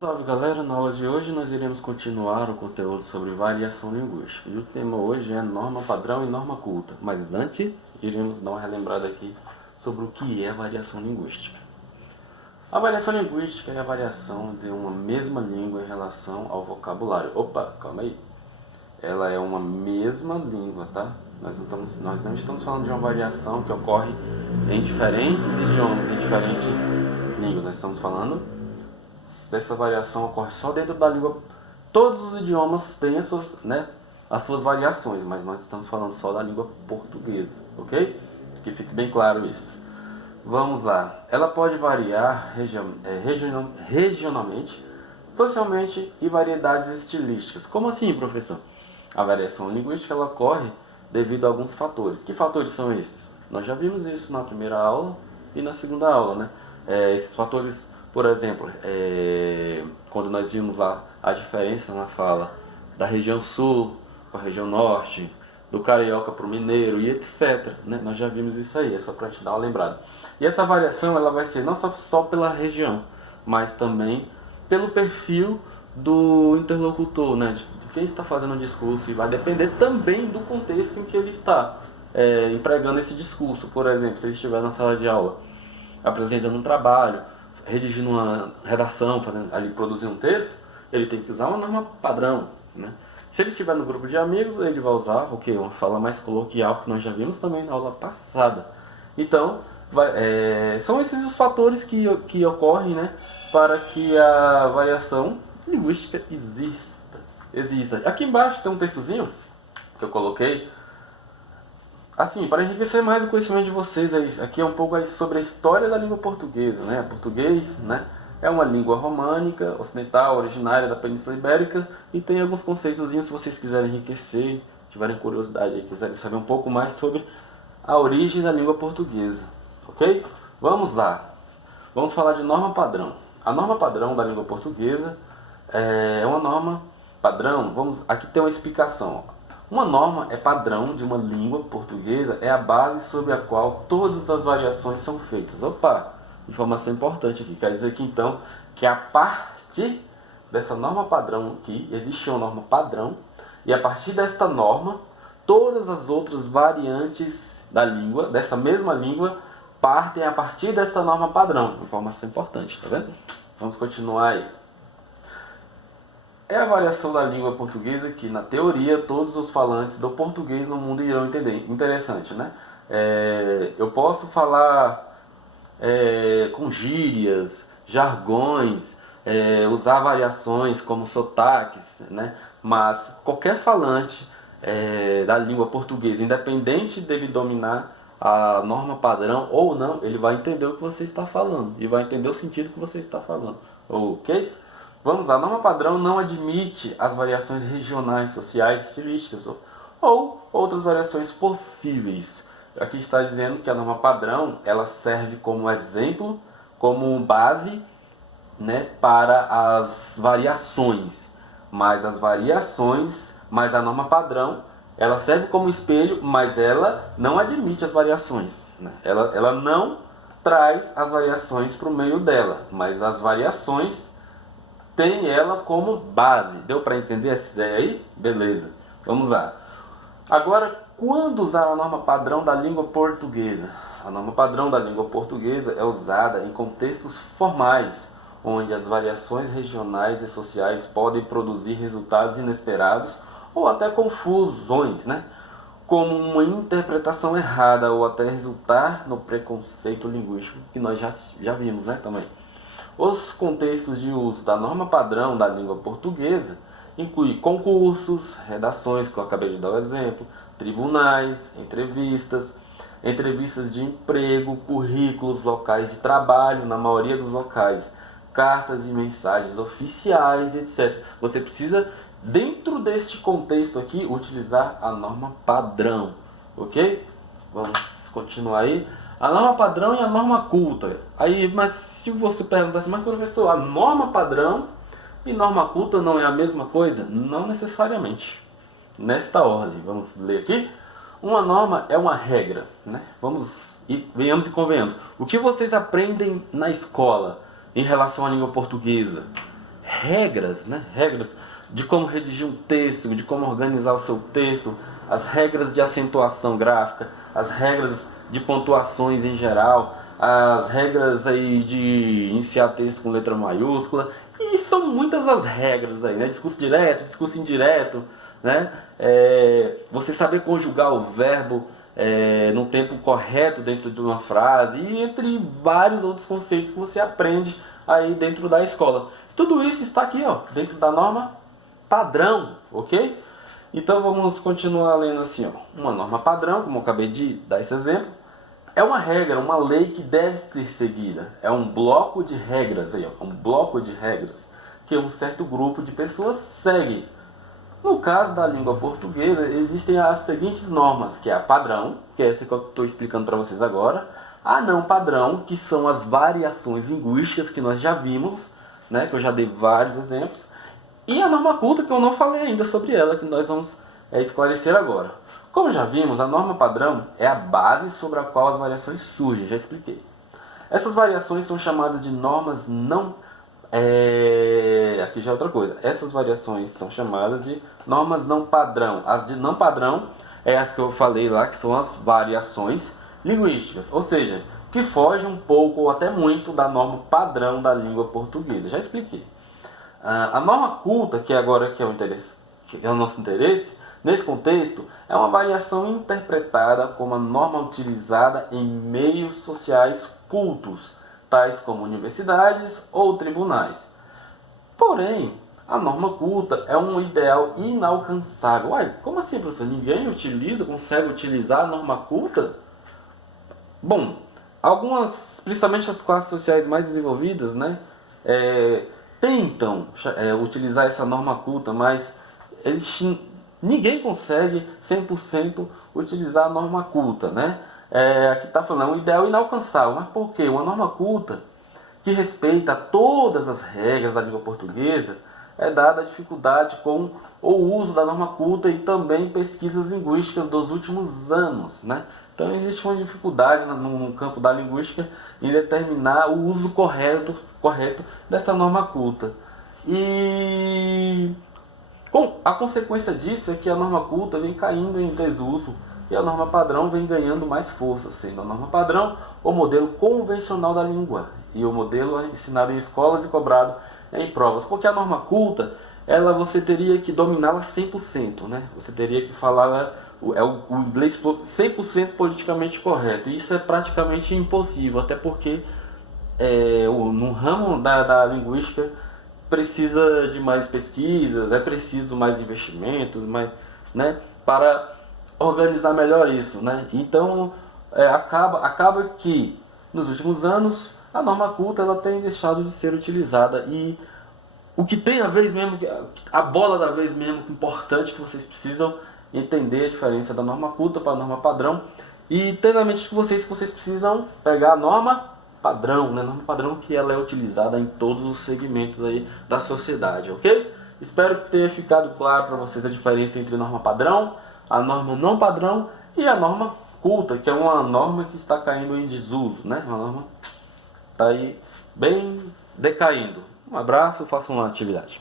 Salve galera, na aula de hoje nós iremos continuar o conteúdo sobre variação linguística. E o tema hoje é norma padrão e norma culta. Mas antes, iremos dar uma relembrada aqui sobre o que é variação linguística. A variação linguística é a variação de uma mesma língua em relação ao vocabulário. Opa, calma aí. Ela é uma mesma língua, tá? Nós não estamos falando de uma variação que ocorre em diferentes idiomas, em diferentes línguas. Nós estamos falando dessa variação ocorre só dentro da língua. Todos os idiomas têm as suas variações, mas nós estamos falando só da língua portuguesa, ok? Que fique bem claro isso. Vamos lá. Ela pode variar regionalmente, socialmente e variedades estilísticas. Como assim, professor? A variação linguística ela ocorre devido a alguns fatores. Que fatores são esses? Nós já vimos isso na primeira aula e na segunda aula, né? Esses fatores, por exemplo, quando nós vimos lá a diferença na fala da região sul para a região norte, do carioca para o mineiro e etc. Né? Nós já vimos isso aí, é só para a gente dar uma lembrada. E essa variação ela vai ser não só pela região, mas também pelo perfil do interlocutor, né? de quem está fazendo o discurso, e vai depender também do contexto em que ele está empregando esse discurso. Por exemplo, se ele estiver na sala de aula apresentando um trabalho, redigindo uma redação, produzindo um texto, ele tem que usar uma norma padrão, né? Se ele estiver no grupo de amigos, ele vai usar o que? Uma fala mais coloquial, que nós já vimos também na aula passada. Então, são esses os fatores que ocorrem, né, para que a variação linguística exista. Aqui embaixo tem um textozinho que eu coloquei, assim, para enriquecer mais o conhecimento de vocês. Aqui é um pouco sobre a história da língua portuguesa, né? Português, né, é uma língua românica, ocidental, originária da Península Ibérica, e tem alguns conceitos, se vocês quiserem enriquecer, tiverem curiosidade, quiserem saber um pouco mais sobre a origem da língua portuguesa, ok? Vamos lá. Vamos falar de norma padrão. A norma padrão da língua portuguesa é uma norma padrão. Aqui tem uma explicação. Uma norma é padrão de uma língua portuguesa, é a base sobre a qual todas as variações são feitas. Opa, informação importante aqui. Quer dizer que então, que a partir dessa norma padrão aqui, existe uma norma padrão, e a partir desta norma, todas as outras variantes da língua, dessa mesma língua, partem a partir dessa norma padrão. Informação importante, tá vendo? Vamos continuar aí. É a variação da língua portuguesa que, na teoria, todos os falantes do português no mundo irão entender. Interessante, né? Eu posso falar com gírias, jargões, usar variações como sotaques, né? Mas qualquer falante da língua portuguesa, independente dele dominar a norma padrão ou não, ele vai entender o que você está falando e vai entender o sentido que você está falando, ok? Vamos lá, a norma padrão não admite as variações regionais, sociais, estilísticas ou outras variações possíveis. Aqui está dizendo que a norma padrão ela serve como exemplo, como base, né, para as variações. Mas a norma padrão ela serve como espelho, mas ela não admite as variações, né? Ela não traz as variações para o meio dela, mas as variações tem ela como base. Deu para entender essa ideia aí? Beleza, vamos lá. Agora, quando usar a norma padrão da língua portuguesa? A norma padrão da língua portuguesa é usada em contextos formais, onde as variações regionais e sociais podem produzir resultados inesperados ou até confusões, né? Como uma interpretação errada ou até resultar no preconceito linguístico, que nós já vimos, né, também. Os contextos de uso da norma padrão da língua portuguesa incluem concursos, redações, que eu acabei de dar o exemplo, tribunais, entrevistas de emprego, currículos, locais de trabalho, na maioria dos locais, cartas e mensagens oficiais, etc. Você precisa, dentro deste contexto aqui, utilizar a norma padrão, ok? Vamos continuar aí. A norma padrão e a norma culta. Aí, mas se você perguntar assim, mas professor, a norma padrão e norma culta não é a mesma coisa? Não necessariamente. Nesta ordem, vamos ler aqui. Uma norma é uma regra, né? Venhamos e convenhamos. O que vocês aprendem na escola em relação à língua portuguesa? regras, né? Regras de como redigir um texto, de como organizar o seu texto, as regras de acentuação gráfica, as regras de pontuações em geral, as regras aí de iniciar texto com letra maiúscula, e são muitas as regras aí, né? Discurso direto, discurso indireto, né? Você saber conjugar o verbo no tempo correto dentro de uma frase, e entre vários outros conceitos que você aprende aí dentro da escola. Tudo isso está aqui, ó, dentro da norma padrão, ok? Então vamos continuar lendo assim, ó. Uma norma padrão, como eu acabei de dar esse exemplo, é uma regra, uma lei que deve ser seguida. É um bloco de regras aí, ó, um bloco de regras que um certo grupo de pessoas segue. No caso da língua portuguesa, existem as seguintes normas, que é a padrão, que é essa que eu estou explicando para vocês agora, a não padrão, que são as variações linguísticas que nós já vimos, né, que eu já dei vários exemplos, e a norma culta, que eu não falei ainda sobre ela, que nós vamos esclarecer agora. Como já vimos, a norma padrão é a base sobre a qual as variações surgem, já expliquei. Essas variações são chamadas de normas não... aqui já é outra coisa. Essas variações são chamadas de normas não padrão. As de não padrão é as que eu falei lá, que são as variações linguísticas, ou seja, que fogem um pouco ou até muito da norma padrão da língua portuguesa. Já expliquei. A norma culta, que agora que é o nosso interesse, nesse contexto, é uma variação interpretada como a norma utilizada em meios sociais cultos, tais como universidades ou tribunais. Porém, a norma culta é um ideal inalcançável. Uai, como assim, professor? Ninguém consegue utilizar a norma culta? Bom, algumas, principalmente as classes sociais mais desenvolvidas, né, tentam utilizar essa norma culta, mas ninguém consegue 100% utilizar a norma culta, né? Aqui está falando, um ideal inalcançável. Mas por quê? Uma norma culta que respeita todas as regras da língua portuguesa é dada a dificuldade com o uso da norma culta e também pesquisas linguísticas dos últimos anos, né? Então existe uma dificuldade no campo da linguística em determinar o uso correto dessa norma culta. E a consequência disso é que a norma culta vem caindo em desuso e a norma padrão vem ganhando mais força, sendo a norma padrão o modelo convencional da língua e o modelo ensinado em escolas e cobrado em provas. Porque a norma culta, você teria que dominá-la 100%, né? Você teria que falar o inglês 100% politicamente correto. Isso é praticamente impossível, até porque no ramo da linguística precisa de mais pesquisas, é preciso mais investimentos, né, para organizar melhor isso, né? Então acaba que nos últimos anos a norma culta ela tem deixado de ser utilizada, e o que tem a vez mesmo, a bola da vez mesmo, importante, que vocês precisam entender a diferença da norma culta para a norma padrão, e ter na mente que vocês precisam pegar a norma padrão, né? Norma padrão que ela é utilizada em todos os segmentos aí da sociedade, ok? Espero que tenha ficado claro para vocês a diferença entre norma padrão, a norma não padrão e a norma culta, que é uma norma que está caindo em desuso, né? Uma norma está aí bem decaindo. Um abraço, façam uma atividade.